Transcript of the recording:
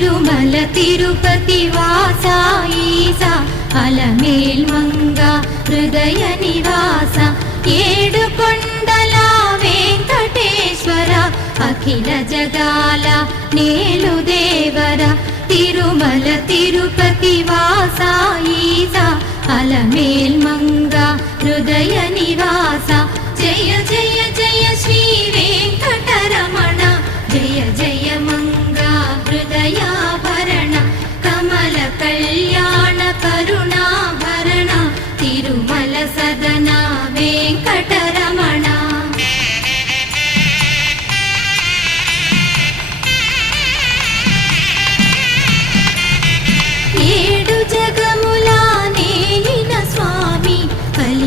తిరుమల తిరుపతి వాసా ఈసా అలమేల్ మంగ హృదయ నివాస ఏడు కొండల వెంకటేశ్వర అఖిల జగాల నేలు దేవర తిరుమల తిరుపతి వాసా ఈసా అలమేల్ మంగ హృదయ నివాస జయ జయ జయ శ్రీ వెంకటరమణ జయ జయ మంగ హృదయాభరణ కమల కళ్యాణ కరుణాభరణ తిరుమల సదన వెంకట